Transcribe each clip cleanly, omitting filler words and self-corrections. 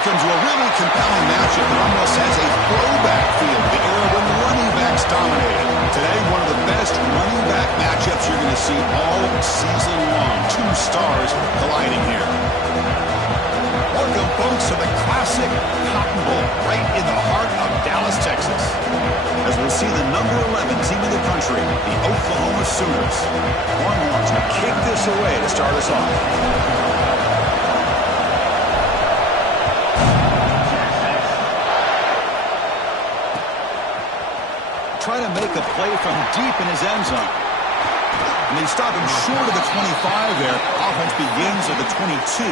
Welcome to a really compelling matchup that almost has a throwback feel, the era when running backs dominated. Today, one of the best running back matchups you're going to see all season long. Two stars colliding here. Welcome, folks, to the classic Cotton Bowl, right in the heart of Dallas, Texas. As we'll see the number 11 team in the country, the Oklahoma Sooners. Longhorns will kick this away to start us off. Try to make a play from deep in his end zone. And they stop him short of the 25 there. Offense begins at the 22.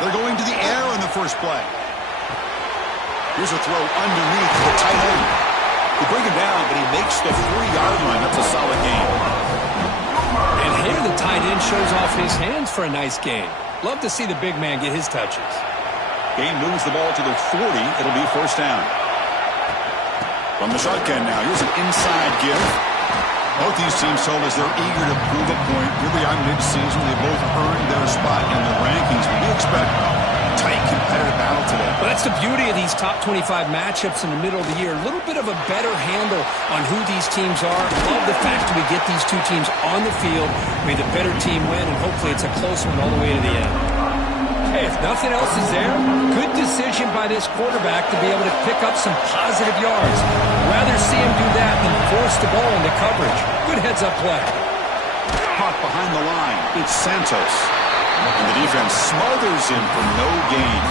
They're going to the air on the first play. Here's a throw underneath to the tight end. They bring him down, but he makes the 3-yard line. That's a solid gain. And here the tight end shows off his hands for a nice gain. Love to see the big man get his touches. Gain moves the ball to the 40. It'll be first down. From the shotgun now, here's an inside give. Both these teams told us they're eager to prove a point. Here we are mid-season. They both earned their spot in the rankings. We expect a tight competitive battle today. Well, that's the beauty of these top 25 matchups in the middle of the year. A little bit of a better handle on who these teams are. Love the fact that we get these two teams on the field. May the better team win, and hopefully it's a close one all the way to the end. Hey, if nothing else is there, good decision by this quarterback to be able to pick up some positive yards. Rather see him do that than force the ball into coverage. Good heads-up play. Caught behind the line. It's Santos. And the defense smothers him for no gain.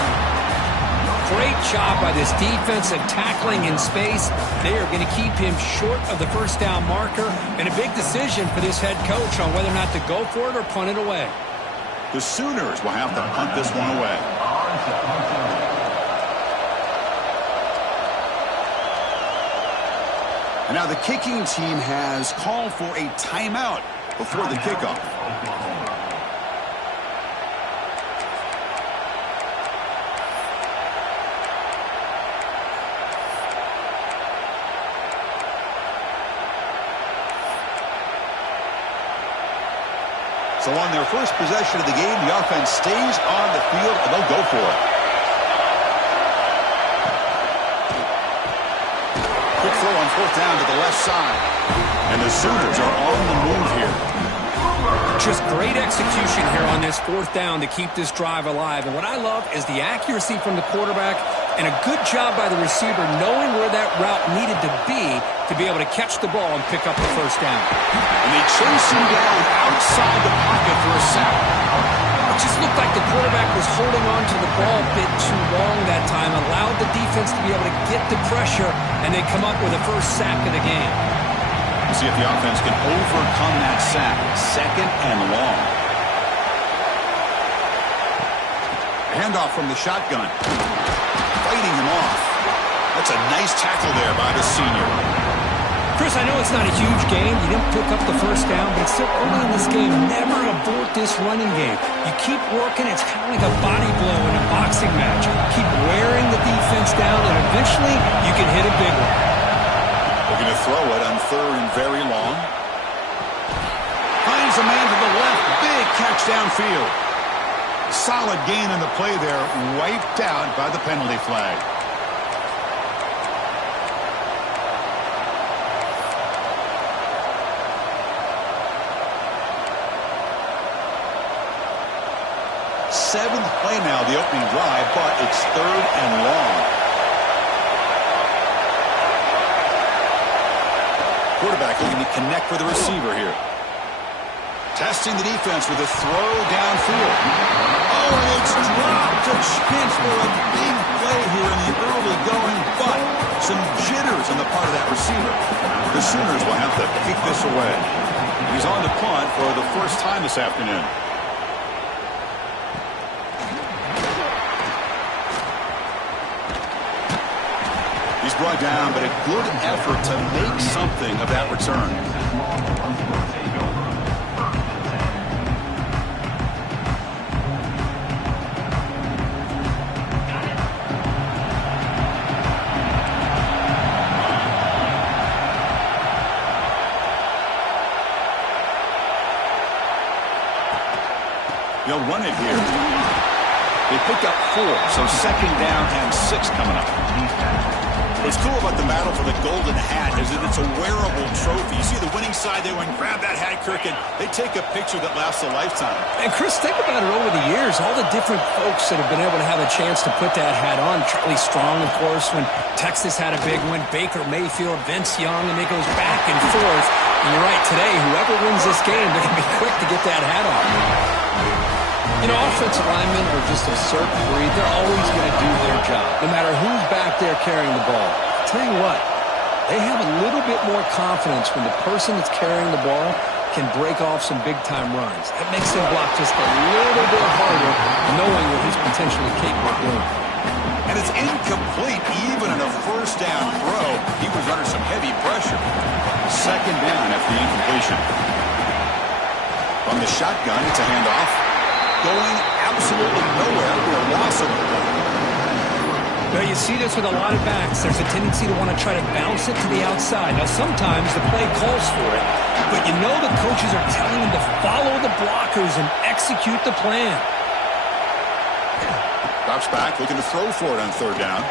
Great job by this defensive tackling in space. They are going to keep him short of the first down marker. And a big decision for this head coach on whether or not to go for it or punt it away. The Sooners will have to punt this one away. And now the kicking team has called for a timeout before the kickoff. So on their first possession of the game, the offense stays on the field, and they'll go for it. Quick throw on fourth down to the left side. And the Sooners are on the move here. Just great execution here on this fourth down to keep this drive alive. And what I love is the accuracy from the quarterback and a good job by the receiver knowing where that route needed to be able to catch the ball and pick up the first down. And they chase him down outside the pocket for a sack. It just looked like the quarterback was holding on to the ball a bit too long that time, allowed the defense to be able to get the pressure, and they come up with the first sack of the game. We'll see if the offense can overcome that sack. Second and long. Handoff from the shotgun. Fighting him off. That's a nice tackle there by the senior. Chris, I know it's not a huge game. You didn't pick up the first down, but it's still early in this game. Never abort this running game. You keep working. It's kind of like a body blow in a boxing match. Keep wearing the defense down, and eventually you can hit a big one. Looking to throw it on third and very long. Finds a man to the left. Big catch downfield. Solid gain in the play there. Wiped out by the penalty flag. Seventh play now, the opening drive, but it's third and long. Quarterback looking to connect with the receiver here. Testing the defense with a throw downfield. Oh, and it's dropped. A chance for a big play here in the early going, but some jitters on the part of that receiver. The Sooners will have to kick this away. He's on the punt for the first time this afternoon. He's brought down, but a good effort to make something of that return. They'll run it here. They pick up 4, so second down and 6 coming up. What's cool about the battle for the golden hat is that it's a wearable trophy. You see the winning side, they went and grab that hat, Kirk, and they take a picture that lasts a lifetime. And Chris, think about it over the years, all the different folks that have been able to have a chance to put that hat on. Charlie Strong, of course, when Texas had a big win. Baker Mayfield, Vince Young, and it goes back and forth. And you're right, today, whoever wins this game, they're going to be quick to get that hat on. You know, offensive linemen are just a certain breed. They're always going to do their job, no matter who's back there carrying the ball. I'll tell you what, they have a little bit more confidence when the person that's carrying the ball can break off some big-time runs. That makes them block just a little bit harder, knowing what he's potentially capable of doing. And it's incomplete, even in a first down throw. He was under some heavy pressure. Second down after the incompletion. From the shotgun, it's a handoff. Going absolutely nowhere for a loss of the ball. Well, you see this with a lot of backs. There's a tendency to want to try to bounce it to the outside. Now, sometimes the play calls for it, but you know the coaches are telling them to follow the blockers and execute the plan. Drops back, looking to throw for it on third down.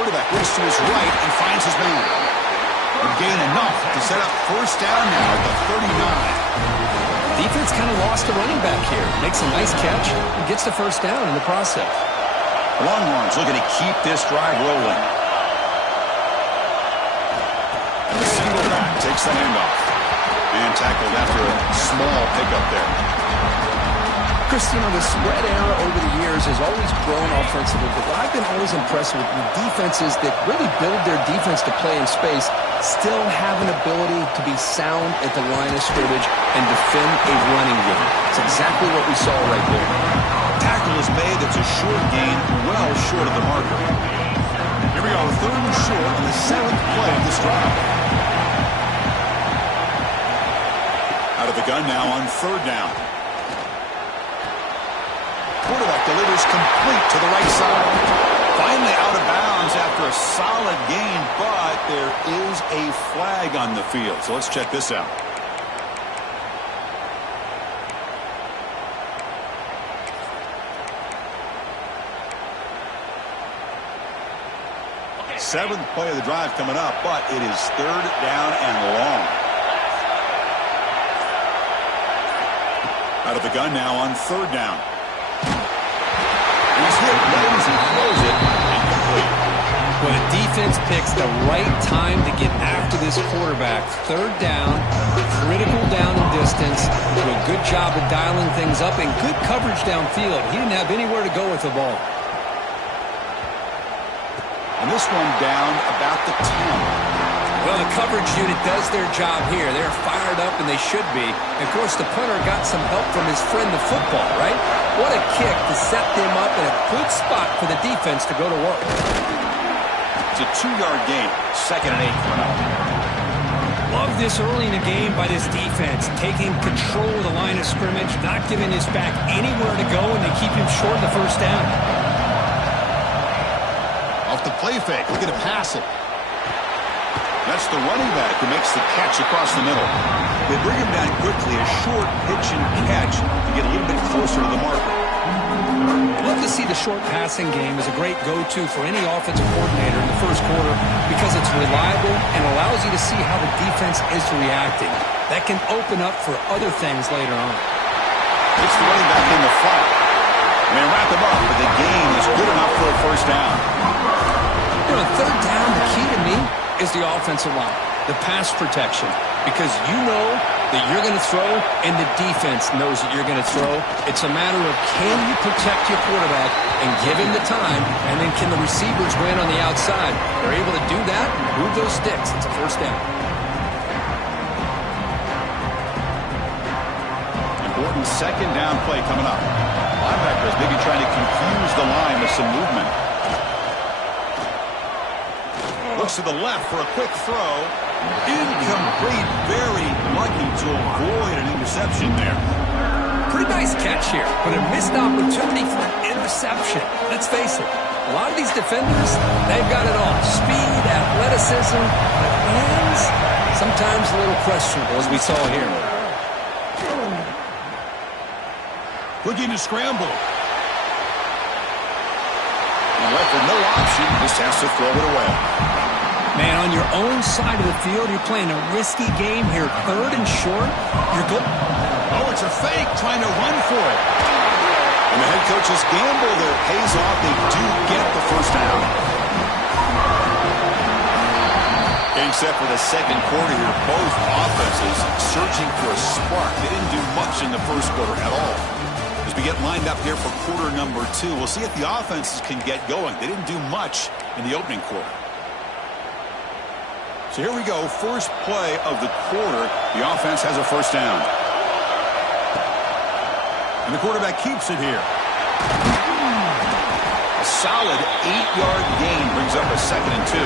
Quarterback looks to his right and finds his man. Would gain enough to set up first down now at the 39. Defense kind of lost a running back here. Makes a nice catch and gets the first down in the process. Longhorns looking to keep this drive rolling. And the single back takes the handoff. And tackled after a small pickup there. Chris, you know, the spread era over the years has always grown offensively, but what I've been always impressed with the defenses that really build their defense to play in space still have an ability to be sound at the line of scrimmage and defend a running game. It's exactly what we saw right there. Tackle is made. That's a short gain, well short of the marker. Here we go, third and short on the 7th play of this drive. Out of the gun now on third down. Quarterback delivers complete to the right side. Finally out of bounds after a solid gain, but there is a flag on the field. So let's check this out. Seventh play of the drive coming up, but it is third down and long. Out of the gun now on third down. He's hit right as he throws it. Incomplete. When a defense picks the right time to get after this quarterback, third down, critical down and distance, do a good job of dialing things up and good coverage downfield. He didn't have anywhere to go with the ball. And this one down about the 10. Well, the coverage unit does their job here. They're fired up, and they should be. And of course, the punter got some help from his friend, the football, right? What a kick to set them up in a good spot for the defense to go to work. It's a 2-yard gain. Second and 8 coming up. Love this early in the game by this defense. Taking control of the line of scrimmage, not giving his back anywhere to go, and they keep him short of the first down. Off the play fake, looking to pass it. That's the running back who makes the catch across the middle. They bring him down quickly, a short pitch and catch to get a little bit closer to the marker. Love to see the short passing game as a great go-to for any offensive coordinator in the first quarter because it's reliable and allows you to see how the defense is reacting. That can open up for other things later on. It's the running back in the flat. And they wrap him up, but the gain is good enough for a first down. You know, third down, the key to me is the offensive line, the pass protection, because you know that you're going to throw and the defense knows that you're going to throw. It's a matter of can you protect your quarterback and give him the time, and then can the receivers win on the outside? They're able to do that, move those sticks. It's a first down. Important second down play coming up. Linebackers maybe trying to confuse the line with some movement. Looks to the left for a quick throw. Incomplete. Very lucky to avoid an interception there. Pretty nice catch here, but a missed opportunity for an interception. Let's face it, a lot of these defenders, they've got it all. Speed, athleticism, but hands, sometimes a little questionable, as we saw here. Looking to scramble. And left with no option, just has to throw it away. Man, on your own side of the field, you're playing a risky game here. 3rd and short, you're good. Oh, it's a fake, trying to run for it. And the head coach's gamble there pays off. They do get the first down. Getting set for the second quarter here. Both offenses searching for a spark. They didn't do much in the first quarter at all. As we get lined up here for quarter number 2, we'll see if the offenses can get going. They didn't do much in the opening quarter. So here we go. First play of the quarter. The offense has a first down. And the quarterback keeps it here. A solid 8-yard gain brings up a 2nd and 2.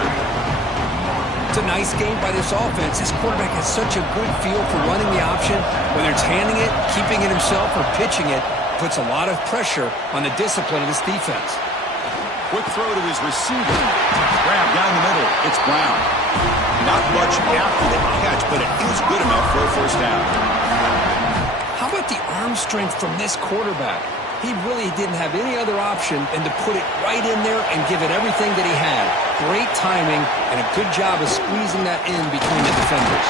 It's a nice game by this offense. This quarterback has such a good feel for running the option. Whether it's handing it, keeping it himself, or pitching it, puts a lot of pressure on the discipline of this defense. Quick throw to his receiver. Grab down the middle. It's Brown. Not much after the catch, but it is good enough for a first down. How about the arm strength from this quarterback? He really didn't have any other option than to put it right in there and give it everything that he had. Great timing and a good job of squeezing that in between the defenders.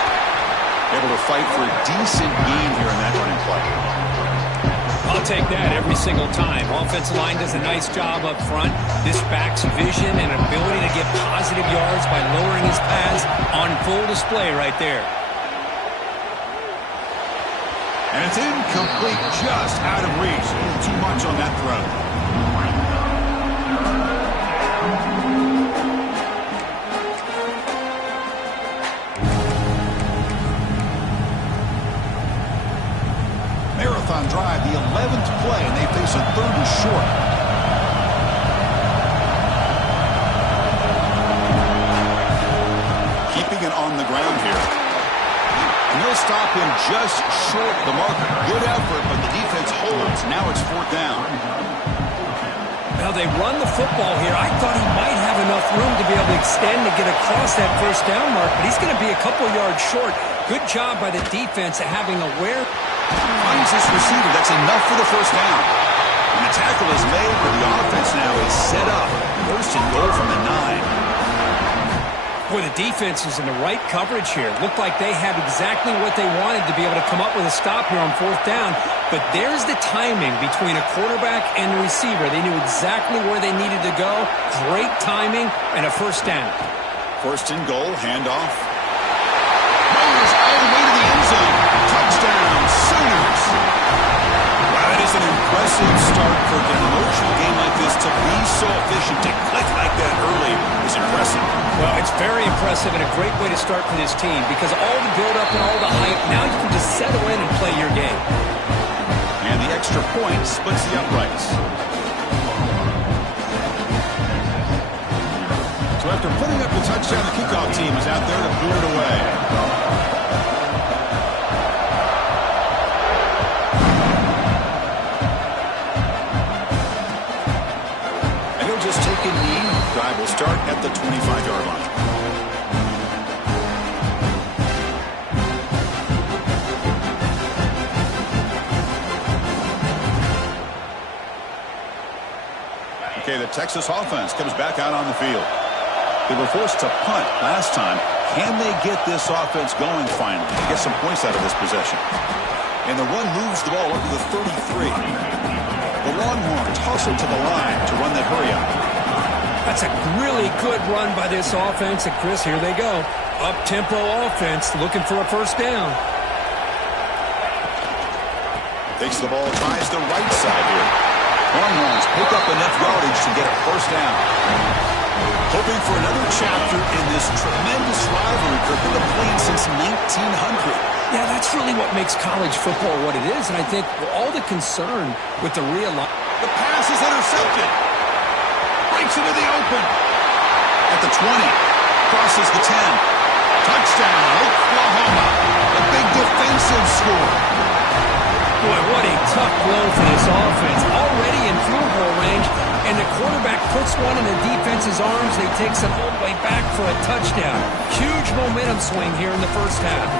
Able to fight for a decent gain here in that running play. I'll take that every single time. Offensive line does a nice job up front. This back's vision and ability to get positive yards by lowering his pads on full display right there. And it's incomplete, just out of reach. A little too much on that throw. Marathon drive, the 11th play, and they face a 3rd and short. Keeping it on the ground here. And he'll stop him just short of the mark. Good effort, but the defense holds. Now it's 4th down. Now they run the football here. I thought he might have enough room to be able to extend to get across that first down mark, but he's going to be a couple yards short. Good job by the defense at having aware. Finds this receiver. That's enough for the first down. And the tackle is made, but the offense now is set up. 1st and goal from the 9. Boy, the defense is in the right coverage here. Looked like they had exactly what they wanted to be able to come up with a stop here on 4th down. But there's the timing between a quarterback and the receiver. They knew exactly where they needed to go. Great timing and a first down. 1st and goal, handoff. Motors all the way to the end zone. Touchdown, Sooners. Wow, that is an impressive start for an emotional game like this. To be so efficient, to click like that early is impressive. Well, it's very impressive and a great way to start for this team because all the build-up and all the hype, now you can just settle in and play your game. And the extra point splits the uprights. So after putting up the touchdown, the kickoff team is out there to boot it away. And he'll just take a knee. Drive will start at the 25-yard line. Okay, the Texas offense comes back out on the field. They were forced to punt last time. Can they get this offense going finally and get some points out of this possession? And the run moves the ball up to the 33. The Longhorns hustle to the line to run that hurry up. That's a really good run by this offense. And, Chris, here they go. Up-tempo offense looking for a first down. Takes the ball, tries the right side here. Longhorns pick up enough yardage to get a first down. Hoping for another chapter in this tremendous rivalry that have been playing since 1900. Yeah, that's really what makes college football what it is. And I think all the concern with the realignment. The pass is intercepted. Breaks into the open. At the 20. Crosses the 10. Touchdown, Oklahoma. A big defensive score. Boy, what a tough blow for this offense. Already in field goal range, and the quarterback puts one in the defense's arms, and he takes it all the way back for a touchdown. Huge momentum swing here in the first half.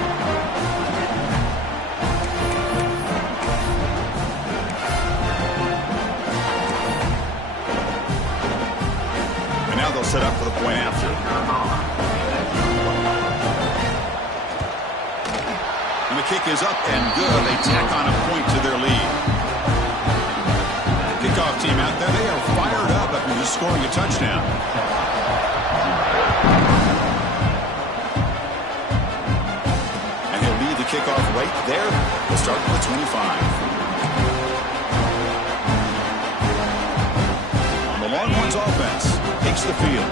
set up for the point after. And the kick is up and good. They tack on a point to their lead. Kickoff team out there, they are fired up after just scoring a touchdown. And he'll lead the kickoff right there. We'll start with the 25. The Longhorns offense takes the field.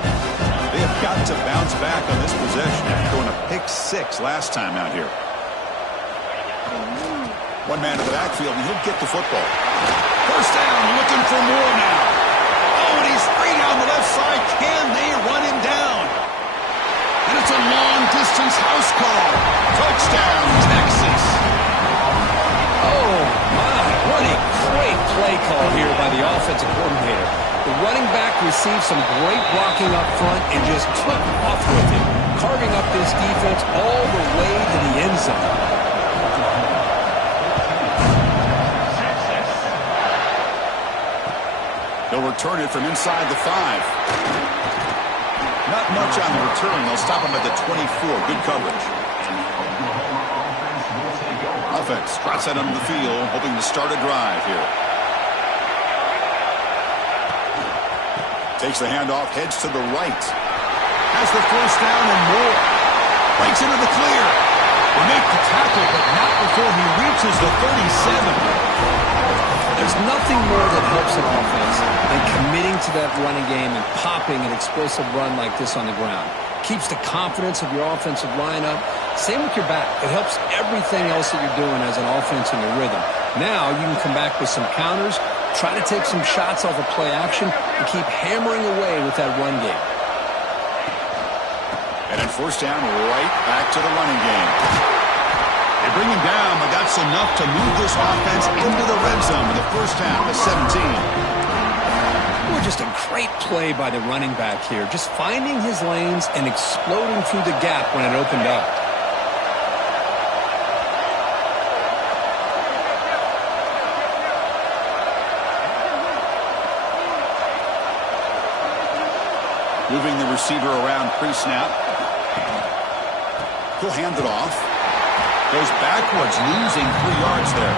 They have got to bounce back on this possession after throwing a pick 6 last time out here. One man to the backfield, and he'll get the football. First down, looking for more now. Oh, and he's free down the left side. Can they run him down? And it's a long-distance house call. Touchdown, Texas. Oh, my. What a great play call here by the offensive coordinator. The running back received some great blocking up front and just took off with it, carving up this defense all the way to the end zone. They'll return it from inside the 5. Not much on the return. They'll stop him at the 24. Good coverage. Offense trots out onto the field, hoping to start a drive here. Takes the handoff, heads to the right. Has the first down and more. Breaks into the clear. Will make the tackle, but not before he reaches the 37. There's nothing more that helps an offense than committing to that running game and popping an explosive run like this on the ground. Keeps the confidence of your offensive lineup. Same with your back. It helps everything else that you're doing as an offense in your rhythm. Now you can come back with some counters, try to take some shots off of play action, and keep hammering away with that run game. And then first down, right back to the running game. They bring him down, but that's enough to move this offense into the red zone with the first half of 17. Well, just a great play by the running back here, just finding his lanes and exploding through the gap when it opened up. Moving the receiver around pre-snap. He'll hand it off. Goes backwards, losing 3 yards there.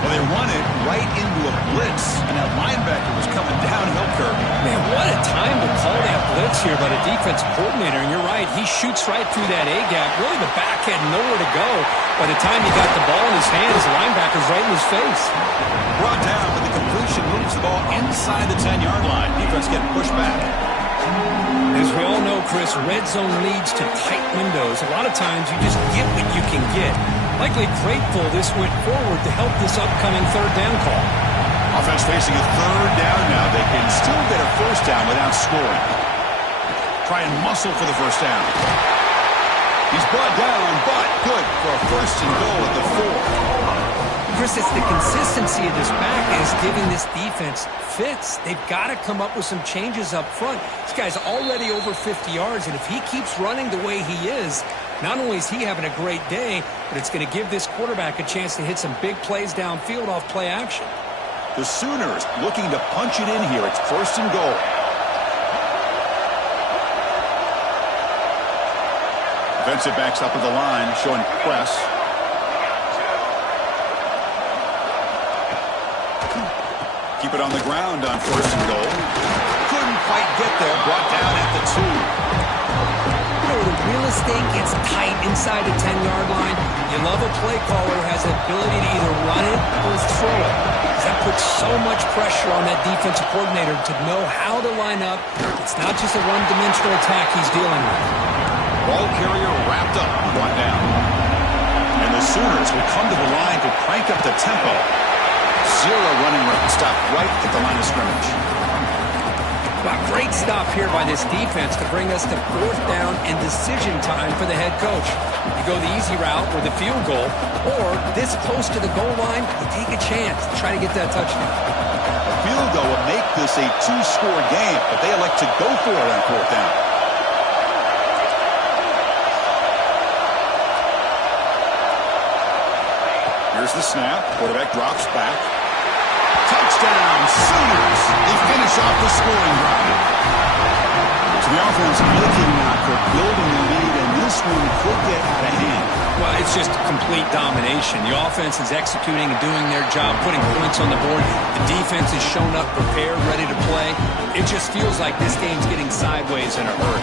Well, they run it right into a blitz, and that linebacker was coming downhill curve. Man, what a time to call that blitz here by the defensive coordinator. And you're right, he shoots right through that A-gap. Really, the back had nowhere to go. By the time he got the ball in his hands, the linebacker's right in his face. Brought down, but the completion moves the ball inside the 10-yard line. Defense getting pushed back. As we all know, Chris, red zone leads to tight windows. A lot of times you just get what you can get. Likely grateful this went forward to help this upcoming third down call. Offense facing a third down now. They can still get a first down without scoring. Try and muscle for the first down. He's brought down, but good for a first and goal at the 4. Chris, it's the consistency of this back is giving this defense fits. They've got to come up with some changes up front. This guy's already over 50 yards, and if he keeps running the way he is, not only is he having a great day, but it's going to give this quarterback a chance to hit some big plays downfield off play action. The Sooners looking to punch it in here. It's first and goal. Defensive backs up at the line, showing press. Keep it on the ground on first and goal. Couldn't quite get there. Brought down at the 2. You know, the real estate gets tight inside the 10-yard line. You love a play caller who has the ability to either run it or throw it. That puts so much pressure on that defensive coordinator to know how to line up. It's not just a one-dimensional attack he's dealing with. Ball carrier wrapped up, brought down. And the Sooners will come to the line to crank up the tempo. 0 running room. Stop right at the line of scrimmage. Wow, great stop here by this defense to bring us to fourth down and decision time for the head coach. You go the easy route with a field goal, or this close to the goal line, you take a chance to try to get that touchdown. A field goal would make this a 2-score game, but they elect to go for it on fourth down. Here's the snap. Quarterback drops back. Touchdown, Sooners. They finish off the scoring drive. So the offense looking now for building the lead, and this one could get out of hand. Well, it's just complete domination. The offense is executing and doing their job, putting points on the board. The defense has shown up, prepared, ready to play. It just feels like this game's getting sideways in a hurry.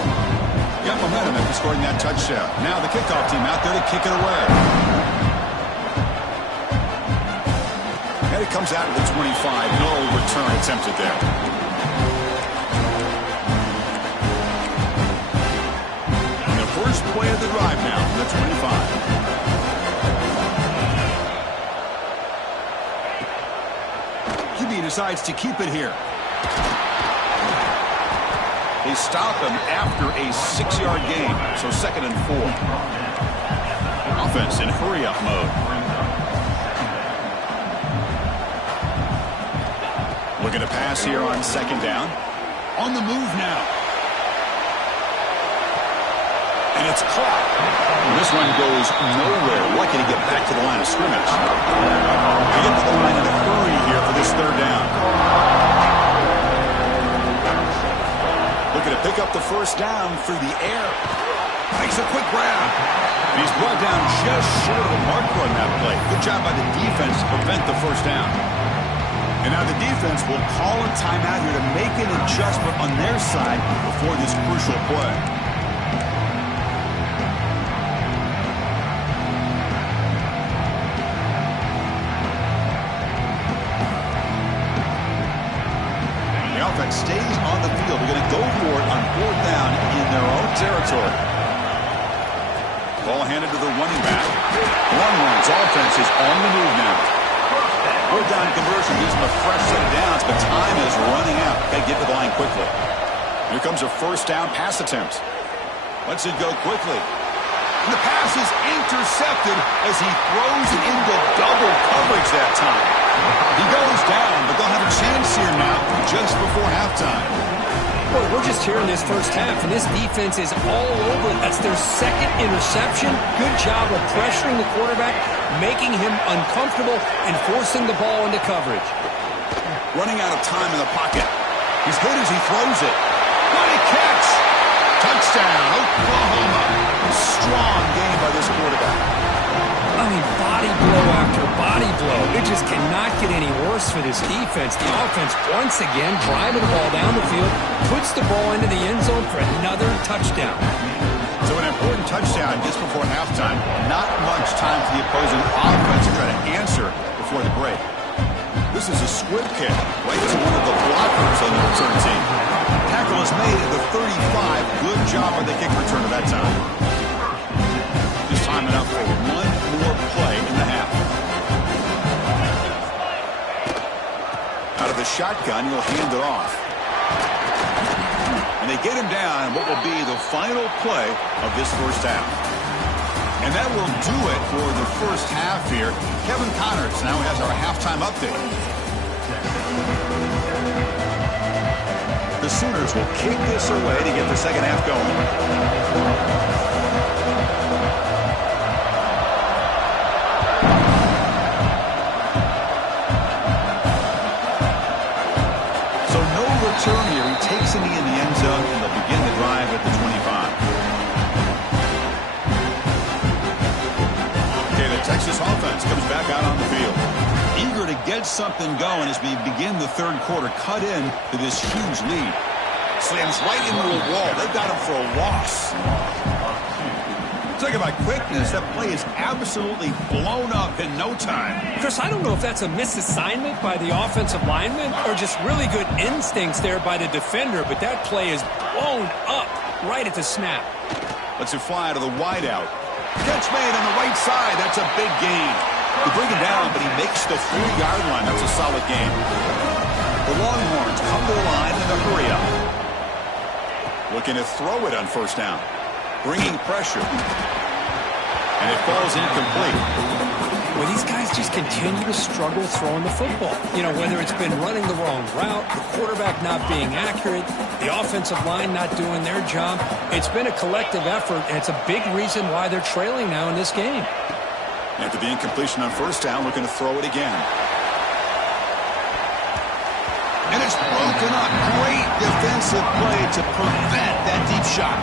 Got momentum after scoring that touchdown. Now the kickoff team out there to kick it away. And it comes out of the 25. No return attempted there. And the first play of the drive now from the 25. QB decides to keep it here. They stop him after a 6-yard gain, so 2nd and 4. Offense in hurry-up mode. Looking to pass here on 2nd down. On the move now. And it's caught. This one goes nowhere. Lucky to get back to the line of scrimmage. They get to the line in a hurry here for this 3rd down. Looking to pick up the 1st down through the air. Makes a quick grab. He's brought down just short of the marker on that play. Good job by the defense to prevent the 1st down. And now the defense will call a timeout here to make an adjustment on their side before this crucial play. Stays on the field. They're going to go for it on 4th down in their own territory. Ball handed to the running back. Longhorns offense is on the move now. 4th down conversion gives them a fresh set of downs, but time is running out. They get to the line quickly. Here comes a 1st down pass attempt. Lets it go quickly. And the pass is intercepted as he throws it into double coverage that time. He goes down, but they'll have a chance here now just before halftime. Boy, we're just here in this first half, and this defense is all over. That's their 2nd interception. Good job of pressuring the quarterback, making him uncomfortable, and forcing the ball into coverage. Running out of time in the pocket. He's good as he throws it. What a catch! Touchdown, Oklahoma. Strong game by this quarterback. I mean, body blow after body blow. It just cannot get any worse for this defense. The offense, once again, driving the ball down the field, puts the ball into the end zone for another touchdown. So an important touchdown just before halftime. Not much time for the opposing offense to try to answer before the break. This is a squib kick right to one of the blockers on the return team. Tackle is made at the 35. Good job by the kick return at that time. Just time enough for one more play in the half. Out of the shotgun, he'll hand it off. And they get him down what will be the final play of this first half. And that will do it for the first half here. Kevin Connors now has our halftime update. The Sooners will kick this away to get the second half going. Return here. He takes it in the end zone, and they'll begin the drive at the 25. Okay, the Texas offense comes back out on the field. Eager to get something going as we begin the 3rd quarter. Cut in to this huge lead. Slams right into a wall. They've got him for a loss. Talk about quickness. That play is absolutely blown up in no time. Chris, I don't know if that's a misassignment by the offensive lineman or just really good instincts there by the defender, but that play is blown up right at the snap. Lets it fly to the wideout. Catch made on the right side. That's a big gain. They bring him down, but he makes the 4-yard line. That's a solid gain. The Longhorns come to the line in a hurry-up. Looking to throw it on 1st down. Bringing pressure. And it falls incomplete. Well, these guys just continue to struggle throwing the football. You know, whether it's been running the wrong route, the quarterback not being accurate, the offensive line not doing their job. It's been a collective effort, and it's a big reason why they're trailing now in this game. After the incompletion on 1st down, looking to throw it again. And it's broken up. Great defensive play to prevent that deep shot.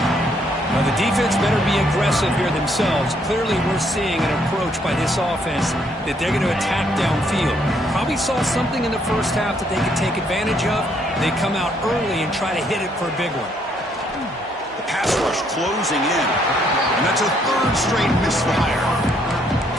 Well, the defense better be aggressive here themselves. Clearly, we're seeing an approach by this offense that they're going to attack downfield. Probably saw something in the first half that they could take advantage of. They come out early and try to hit it for a big one. The pass rush closing in. And that's a third straight misfire.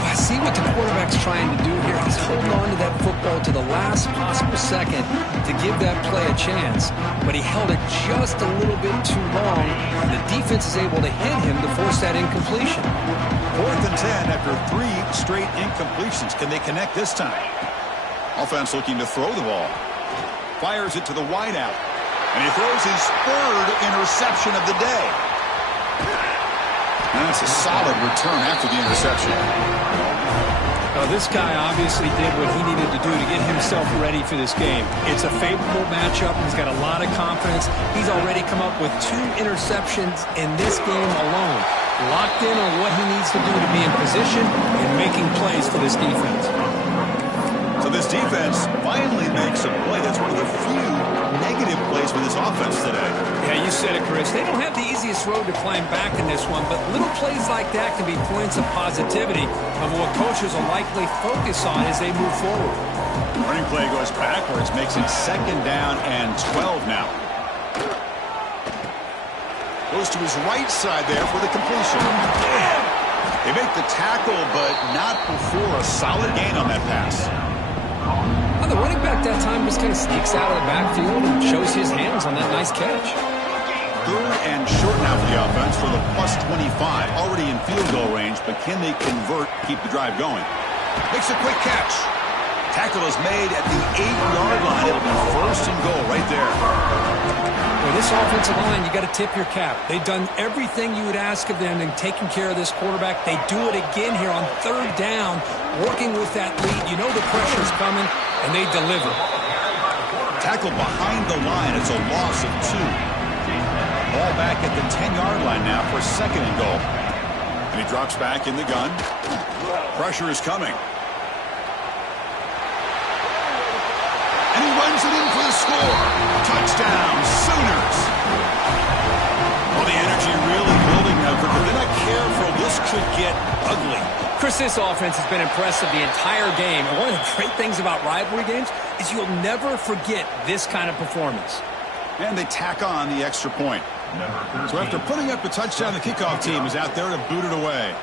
I see what the quarterback's trying to do here. He's holding on to that football to the last possible second to give that play a chance. But he held it just a little bit too long, and the defense is able to hit him to force that incompletion. 4th and 10 after 3 straight incompletions. Can they connect this time? Offense looking to throw the ball. Fires it to the wideout. And he throws his 3rd interception of the day. And that's a solid return after the interception. Now, this guy obviously did what he needed to do to get himself ready for this game. It's a favorable matchup. He's got a lot of confidence. He's already come up with 2 interceptions in this game alone. Locked in on what he needs to do to be in position and making plays for this defense. So this defense finally makes a play. That's one of the few negative plays for this offense today. Yeah, you said it, Chris. They don't have the easiest road to climb back in this one, but little plays like that can be points of positivity of what coaches will likely focus on as they move forward. Running play goes backwards, makes it 2nd down and 12 now. Goes to his right side there for the completion. They make the tackle, but not before a solid gain on that pass. Well, the running back that time just kind of sneaks out of the backfield and shows his hands on that nice catch. 3rd and short now for the offense for the +25. Already in field goal range, but can they convert, keep the drive going? Makes a quick catch. Tackle is made at the 8-yard line. It'll be 1st and goal right there. Well, this offensive line, you got to tip your cap. They've done everything you would ask of them in taking care of this quarterback. They do it again here on 3rd down, working with that lead. You know the pressure's coming, and they deliver. Tackle behind the line. It's a loss of 2. Ball back at the 10-yard line now for 2nd and goal. And he drops back in the gun. Pressure is coming. And he runs it in for the score. Touchdown, Sooners. Well, the energy really building now. If they're not careful, this could get ugly. Chris, this offense has been impressive the entire game. And one of the great things about rivalry games is you'll never forget this kind of performance. And they tack on the extra point. So after putting up a touchdown, the kickoff team is out there to boot it away.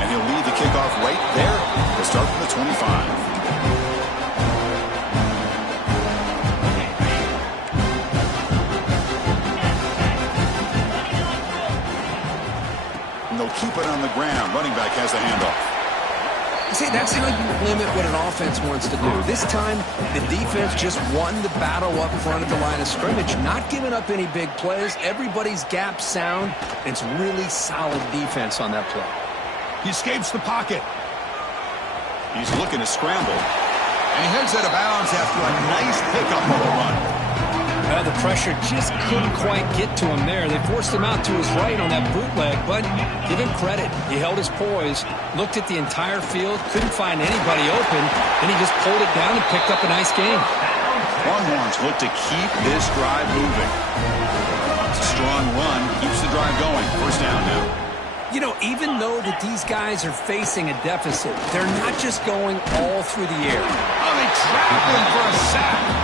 And he'll lead the kickoff right there. He'll start from the 25. And they'll keep it on the ground. Running back has the handoff. See, that's how you limit what an offense wants to do. This time, the defense just won the battle up front of the line of scrimmage, not giving up any big plays. Everybody's gap sound. It's really solid defense on that play. He escapes the pocket. He's looking to scramble. And he heads out of bounds after a nice pickup on the run. Well, the pressure just couldn't quite get to him there. They forced him out to his right on that bootleg, but give him credit. He held his poise, looked at the entire field, couldn't find anybody open, and he just pulled it down and picked up a nice game. Longhorns look to keep this drive moving. It's a strong run, keeps the drive going. 1st down now. You know, even though that these guys are facing a deficit, they're not just going all through the air. Oh, they trap him for a sack.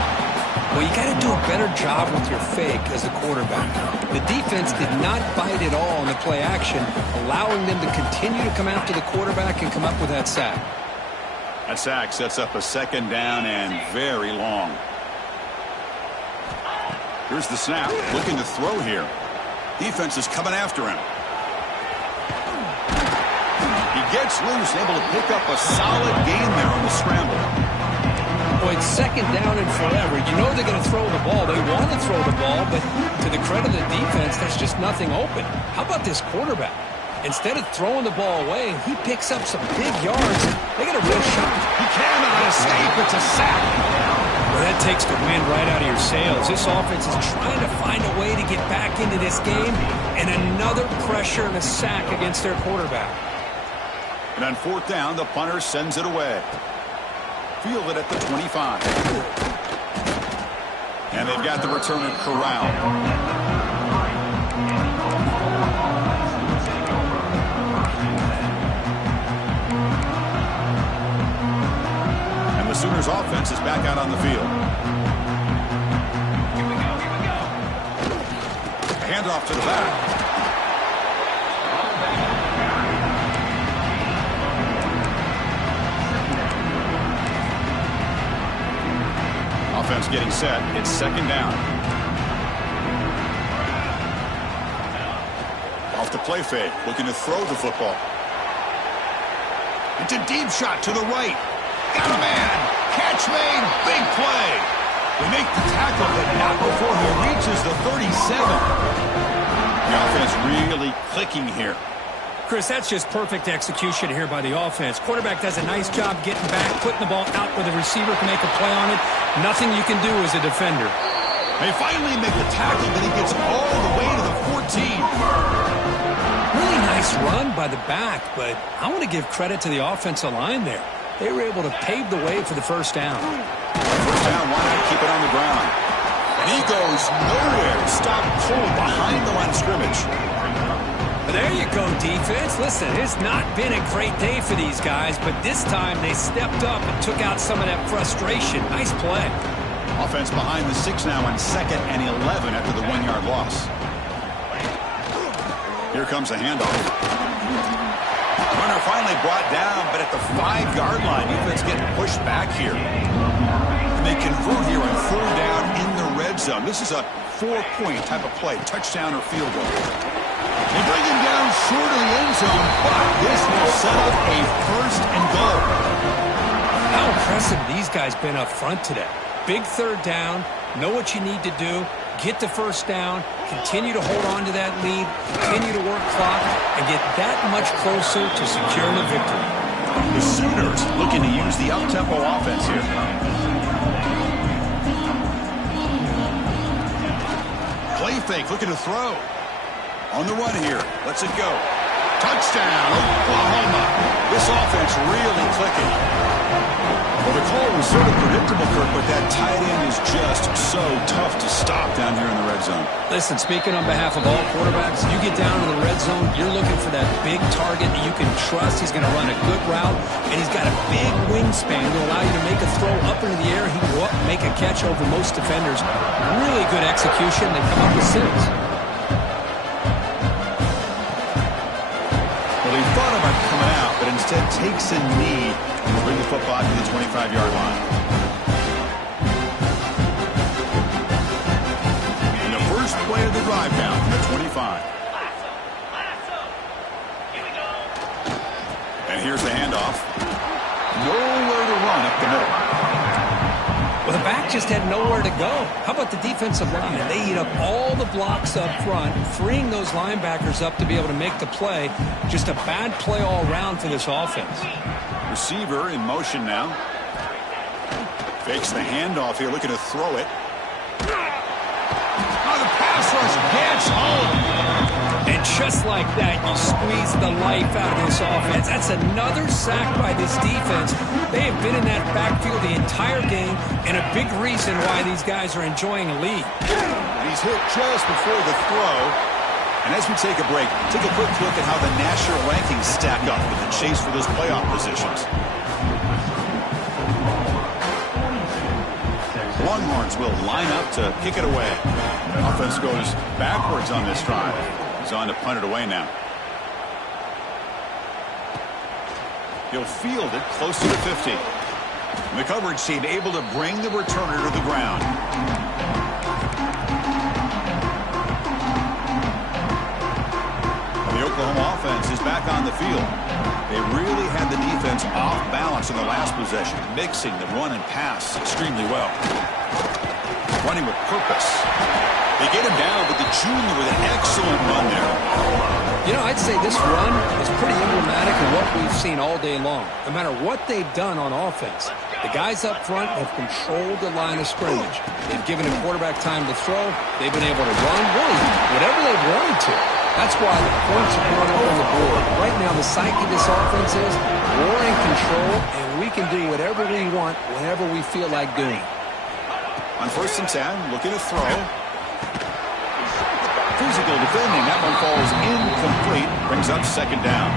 Well, you got to do a better job with your fake as a quarterback. The defense did not bite at all in the play action, allowing them to continue to come after the quarterback and come up with that sack. That sack sets up a 2nd down and very long. Here's the snap, looking to throw here. Defense is coming after him. He gets loose, able to pick up a solid gain there on the scramble. Boy, it's 2nd down and forever. You know they're going to throw the ball. They want to throw the ball, but to the credit of the defense, there's just nothing open. How about this quarterback? Instead of throwing the ball away, he picks up some big yards. They got a real shot. He cannot escape. It's a sack. Well, that takes the wind right out of your sails. This offense is trying to find a way to get back into this game, and another pressure and a sack against their quarterback. And on fourth down, the punter sends it away. Fielded at the 25. And they've got the returner corralled. And the Sooners offense is back out on the field. Handoff to the back. Offense getting set. It's second down. Off the play fake. Looking to throw the football. It's a deep shot to the right. Got a man. Catch made. Big play. They make the tackle, but not before he reaches the 37. The offense really clicking here. Chris, that's just perfect execution here by the offense. Quarterback does a nice job getting back, putting the ball out where the receiver can make a play on it. Nothing you can do as a defender. They finally make the tackle, but he gets all the way to the 14. Really nice run by the back, but I want to give credit to the offensive line there. They were able to pave the way for the first down. First down, why not keep it on the ground? And he goes nowhere. Stop cold behind the line of scrimmage. There you go, defense. Listen, it's not been a great day for these guys, but this time they stepped up and took out some of that frustration. Nice play. Offense behind the 6 now on 2nd and 11 after the 1-yard loss. Here comes a handoff. Runner finally brought down, but at the 5-yard line, defense getting pushed back here. And they convert here on 3rd down in the red zone. This is a 4-point type of play, touchdown or field goal. They bring him down short of the end zone, but this will set up a 1st and goal. How impressive these guys been up front today. Big 3rd down, know what you need to do, get the 1st down, continue to hold on to that lead, continue to work clock, and get that much closer to securing the victory. The Sooners looking to use the up-tempo offense here. Play fake, looking to throw. On the run here. Let's it go. Touchdown, Oklahoma. This offense really clicking. Well, the call was sort of predictable, Kirk, but that tight end is just so tough to stop down here in the red zone. Listen, speaking on behalf of all quarterbacks, you get down to the red zone, you're looking for that big target that you can trust. He's going to run a good route, and he's got a big wingspan to allow you to make a throw up into the air. He can go up and make a catch over most defenders. Really good execution. They come up with 6. He thought about coming out, but instead takes a knee and will bring the football to the 25-yard line. And the first play of the drive down from the 25. And here's the handoff. Nowhere to run up the middle. Well, the back just had nowhere to go. How about the defensive line? They eat up all the blocks up front, freeing those linebackers up to be able to make the play. Just a bad play all around for this offense. Receiver in motion now. Fakes the handoff here, looking to throw it. Oh, the pass rush gets home. And just like that, you squeeze the life out of this offense. That's another sack by this defense. They have been in that backfield the entire game, and a big reason why these guys are enjoying a lead. He's hit just before the throw. And as we take a break, take a quick look at how the national rankings stack up with the chase for those playoff positions. Longhorns will line up to kick it away. Offense goes backwards on this drive. He's on to punt it away now. He'll field it close to the 50. And the coverage team able to bring the returner to the ground. And the Oklahoma offense is back on the field. They really had the defense off balance in the last possession, mixing the run and pass extremely well. Running with purpose. They get him down, but the junior with an excellent run there. You know, I'd say this run is pretty emblematic of what we've seen all day long. No matter what they've done on offense, the guys up front have controlled the line of scrimmage. They've given the quarterback time to throw. They've been able to run, really, whatever they've wanted to. That's why the points are going up on the board. Right now, the psyche of this offense is we're in control, and we can do whatever we want whenever we feel like doing. On 1st and 10, looking to throw. Physical defending. That one falls incomplete. Brings up 2nd down.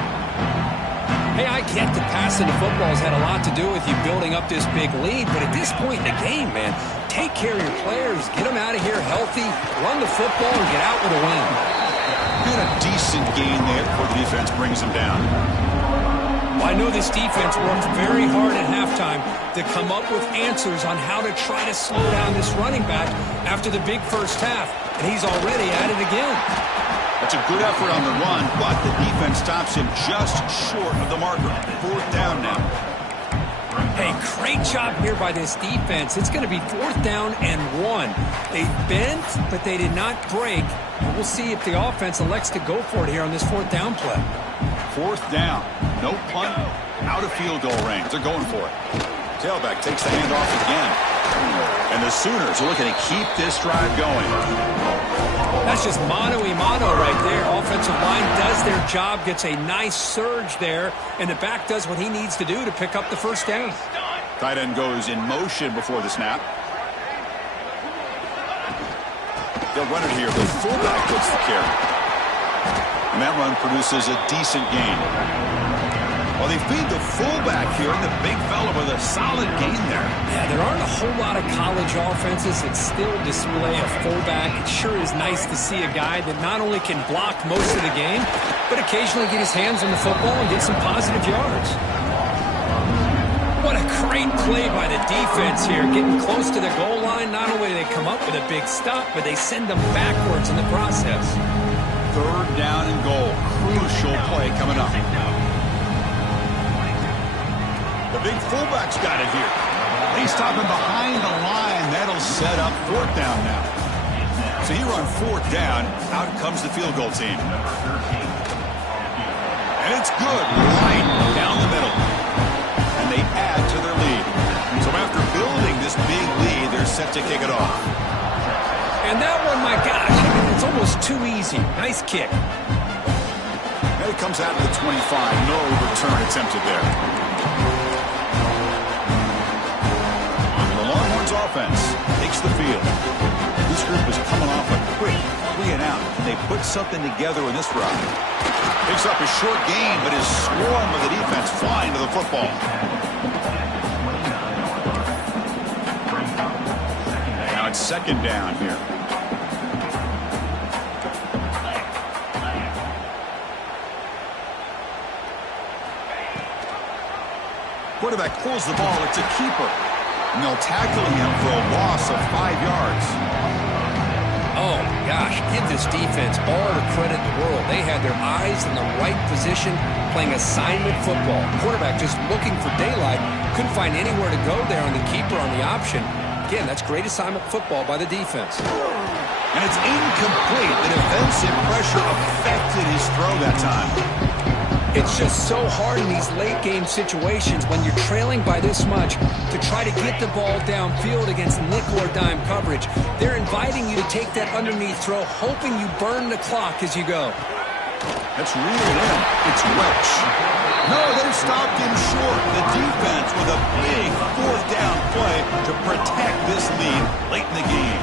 Hey, I get that passing the football has had a lot to do with you building up this big lead, but at this point in the game, man, take care of your players, get them out of here healthy, run the football, and get out with a win. Had a decent gain there before the defense brings them down. Well, I know this defense worked very hard at halftime to come up with answers on how to try to slow down this running back after the big first half, and he's already at it again. That's a good effort on the run, but the defense stops him just short of the marker. 4th down now. Hey, great job here by this defense. It's going to be 4th down and 1. They bent, but they did not break. And we'll see if the offense elects to go for it here on this 4th down play. 4th down. No punt. Out of field goal range. They're going for it. Tailback takes the handoff again. And the Sooners are looking to keep this drive going. That's just mano-a-mano right there. Offensive line does their job, gets a nice surge there, and the back does what he needs to do to pick up the 1st down. Tight end goes in motion before the snap. They'll run it here. The fullback gets the carry. And that run produces a decent gain. Well, they feed the fullback here, and the big fella with a solid gain there. Yeah, there aren't a whole lot of college offenses that still display a fullback. It sure is nice to see a guy that not only can block most of the game, but occasionally get his hands on the football and get some positive yards. What a great play by the defense here. Getting close to the goal line, not only do they come up with a big stop, but they send them backwards in the process. 3rd down and goal. Crucial play coming up. The big fullback's got it here. They stop him behind the line. That'll set up 4th down now. So here on 4th down, out comes the field goal team. And it's good, right down the middle. And they add to their lead. So after building this big lead, they're set to kick it off. And that one, my gosh, I mean, it's almost too easy. Nice kick. And it comes out of the 25. No return attempted there. Offense takes the field. This group is coming off a quick 3 and out. They put something together in this run. Picks up a short gain, but is swarmed with the defense flying to the football. Now it's 2nd down here. Quarterback pulls the ball. It's a keeper. And they'll tackle him for a loss of 5 yards. Oh, gosh, give this defense all the credit in the world. They had their eyes in the right position, playing assignment football. Quarterback just looking for daylight. Couldn't find anywhere to go there on the keeper on the option. Again, that's great assignment football by the defense. And it's incomplete. The defensive pressure affected his throw that time. It's just so hard in these late-game situations when you're trailing by this much to try to get the ball downfield against nickel or dime coverage. They're inviting you to take that underneath throw, hoping you burn the clock as you go. That's reeled in. It's Welch. No, they've stopped him short. The defense with a big 4th down play to protect this lead late in the game.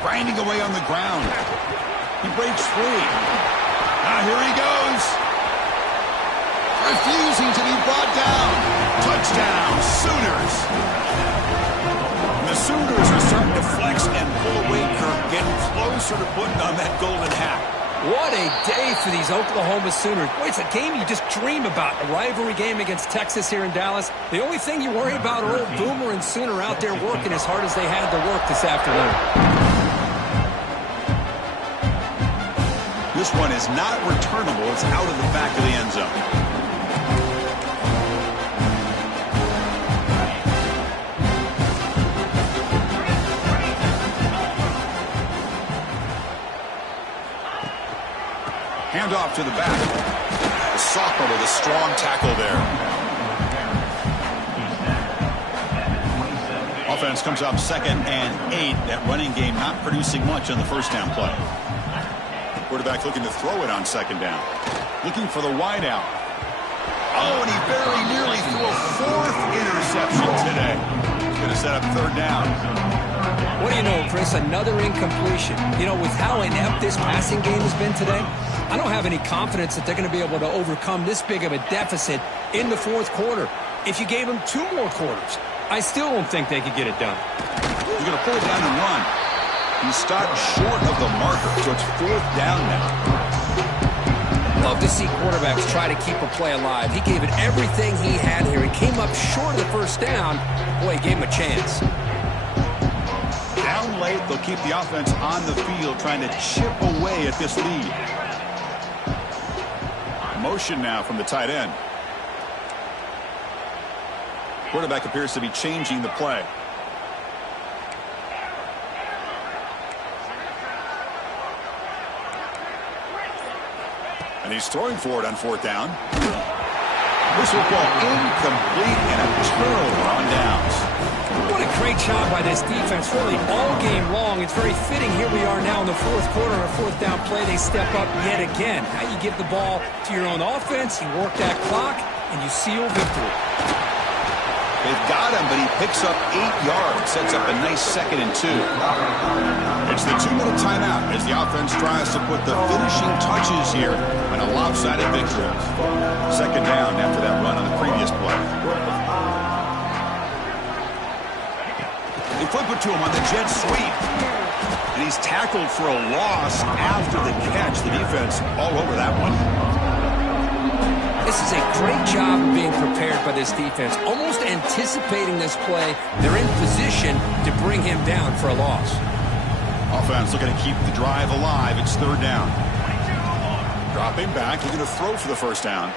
Grinding away on the ground. He breaks free. Now here he goes. Refusing to be brought down. Touchdown, Sooners. And the Sooners are starting to flex and pull away, Kirk, getting closer to putting on that golden hat. What a day for these Oklahoma Sooners. Boy, it's a game you just dream about. A rivalry game against Texas here in Dallas. The only thing you worry about are old Boomer and Sooner out there working as hard as they had to work this afternoon. This one is not returnable. It's out of the back of the end zone. Handoff to the back. The sophomore with a strong tackle there. Offense comes up 2nd and 8. That running game not producing much on the 1st down play. Quarterback looking to throw it on second down. Looking for the wide out. Oh, and he very nearly threw a fourth interception today. He's going to set up third down. What do you know, Chris? Another incompletion. You know, with how inept this passing game has been today, I don't have any confidence that they're going to be able to overcome this big of a deficit in the fourth quarter. If you gave them 2 more quarters, I still don't think they could get it done. He's going to pull it down and run. He stopped short of the marker, so it's fourth down now. Love to see quarterbacks try to keep a play alive. He gave it everything he had here. He came up short of the first down. Boy, he gave him a chance. Down late, they'll keep the offense on the field, trying to chip away at this lead. Motion now from the tight end. Quarterback appears to be changing the play. And he's throwing for it on fourth down. This will fall incomplete and a turnover on downs. What a great job by this defense, really all game long. It's very fitting. Here we are now in the fourth quarter. On a fourth down play, they step up yet again. Now you give the ball to your own offense, you work that clock, and you seal victory. They've got him, but he picks up 8 yards, sets up a nice 2nd and 2. It's the 2-minute timeout as the offense tries to put the finishing touches here on a lopsided victory. Second down after that run on the previous play. They flip it to him on the jet sweep. And he's tackled for a loss after the catch. The defense all over that one. This is a great job of being prepared by this defense, almost anticipating this play. They're in position to bring him down for a loss. Offense looking to keep the drive alive. It's third down. Dropping back, looking to throw for the first down.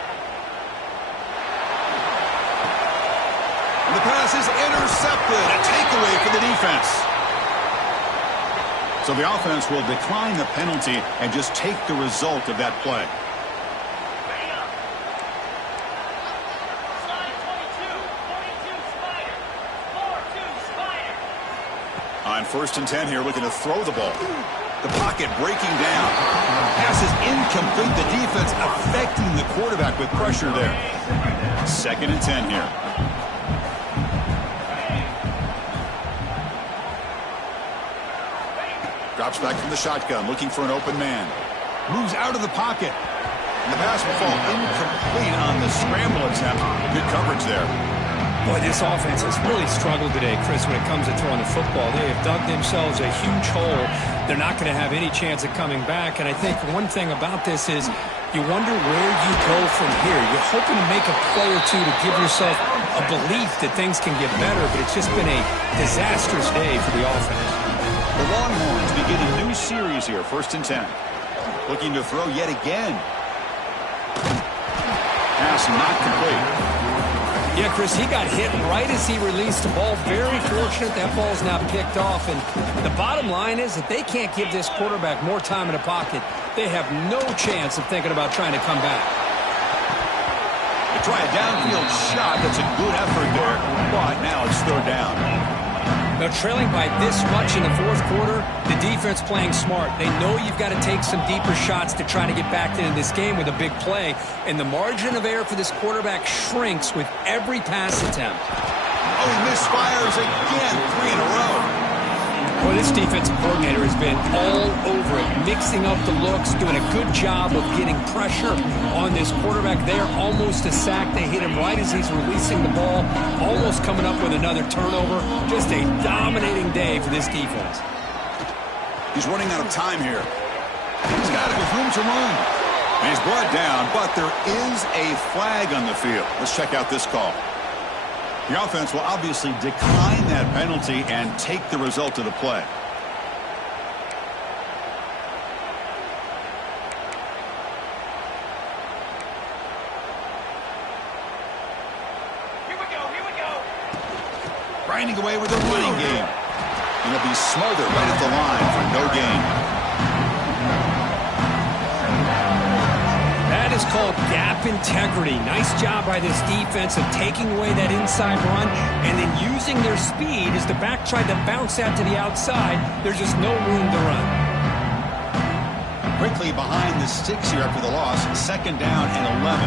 And the pass is intercepted. A takeaway for the defense. So the offense will decline the penalty and just take the result of that play. On 1st and 10 here, looking to throw the ball. The pocket breaking down. Pass is incomplete. The defense affecting the quarterback with pressure there. 2nd and 10 here. Drops back from the shotgun, looking for an open man. Moves out of the pocket. And the pass will fall incomplete on the scramble attempt. Good coverage there. Boy, this offense has really struggled today, Chris, when it comes to throwing the football. They have dug themselves a huge hole. They're not going to have any chance of coming back. And I think one thing about this is you wonder where you go from here. You're hoping to make a play or two to give yourself a belief that things can get better, but it's just been a disastrous day for the offense. The Longhorns begin a new series here, 1st and 10. Looking to throw yet again. Pass not complete. Yeah, Chris, he got hit right as he released the ball. Very fortunate that ball's now picked off. And the bottom line is that they can't give this quarterback more time in the pocket. They have no chance of thinking about trying to come back. They try a downfield shot. That's a good effort there. But now it's third down. Now, trailing by this much in the fourth quarter, the defense playing smart. They know you've got to take some deeper shots to try to get back into this game with a big play. And the margin of error for this quarterback shrinks with every pass attempt. Oh, he misfires again, 3 in a row. Well, this defensive coordinator has been all over it, mixing up the looks, doing a good job of getting pressure on this quarterback there. Almost a sack. They hit him right as he's releasing the ball, almost coming up with another turnover. Just a dominating day for this defense. He's running out of time here. He's got it with room to run. And he's brought down, but there is a flag on the field. Let's check out this call. The offense will obviously decline that penalty and take the result of the play. Here we go. Grinding away with a running game. And it'll be smothered right at the line for no gain. That is called gap integrity. Nice job by this defense of taking away that inside run and then using their speed as the back tried to bounce out to the outside. There's just no room to run. Quickly behind the sticks here after the loss. 2nd down and 11.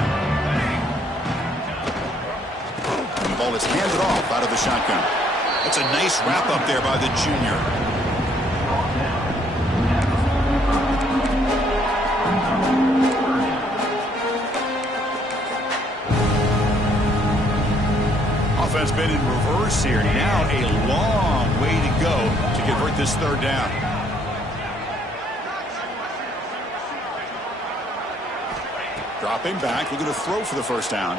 The ball is handed off out of the shotgun. That's a nice wrap up there by the junior. Offense been in reverse here. Now a long way to go to convert this 3rd down. Dropping back, looking to throw for the 1st down.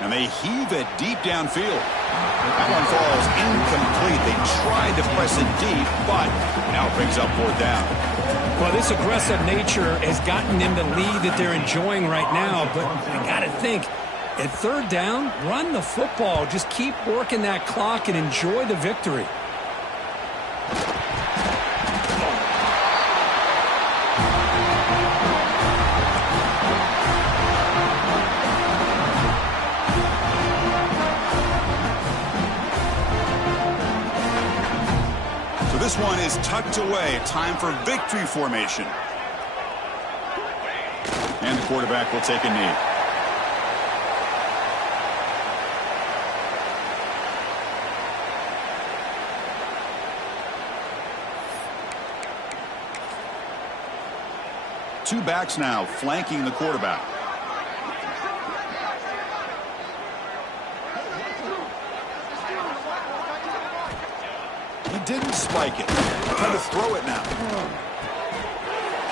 And they heave it deep downfield. That one falls incomplete. They tried to press it deep, but now it brings up 4th down. Well, this aggressive nature has gotten them the lead that they're enjoying right now, but I got to think, at 3rd down, run the football. Just keep working that clock and enjoy the victory. So this one is tucked away. Time for victory formation. And the quarterback will take a knee. Two backs now flanking the quarterback. He didn't spike it. Trying to throw it now.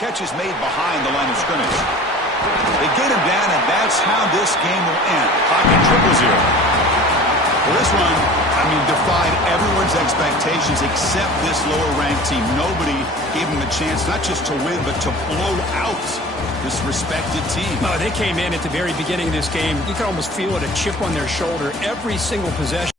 Catch is made behind the line of scrimmage. They get him down, and that's how this game will end. Pocket triples here. Well, this one, defied everyone's expectations except this lower-ranked team. Nobody gave them a chance not just to win, but to blow out this respected team. Oh, they came in at the very beginning of this game. You could almost feel it, a chip on their shoulder. Every single possession.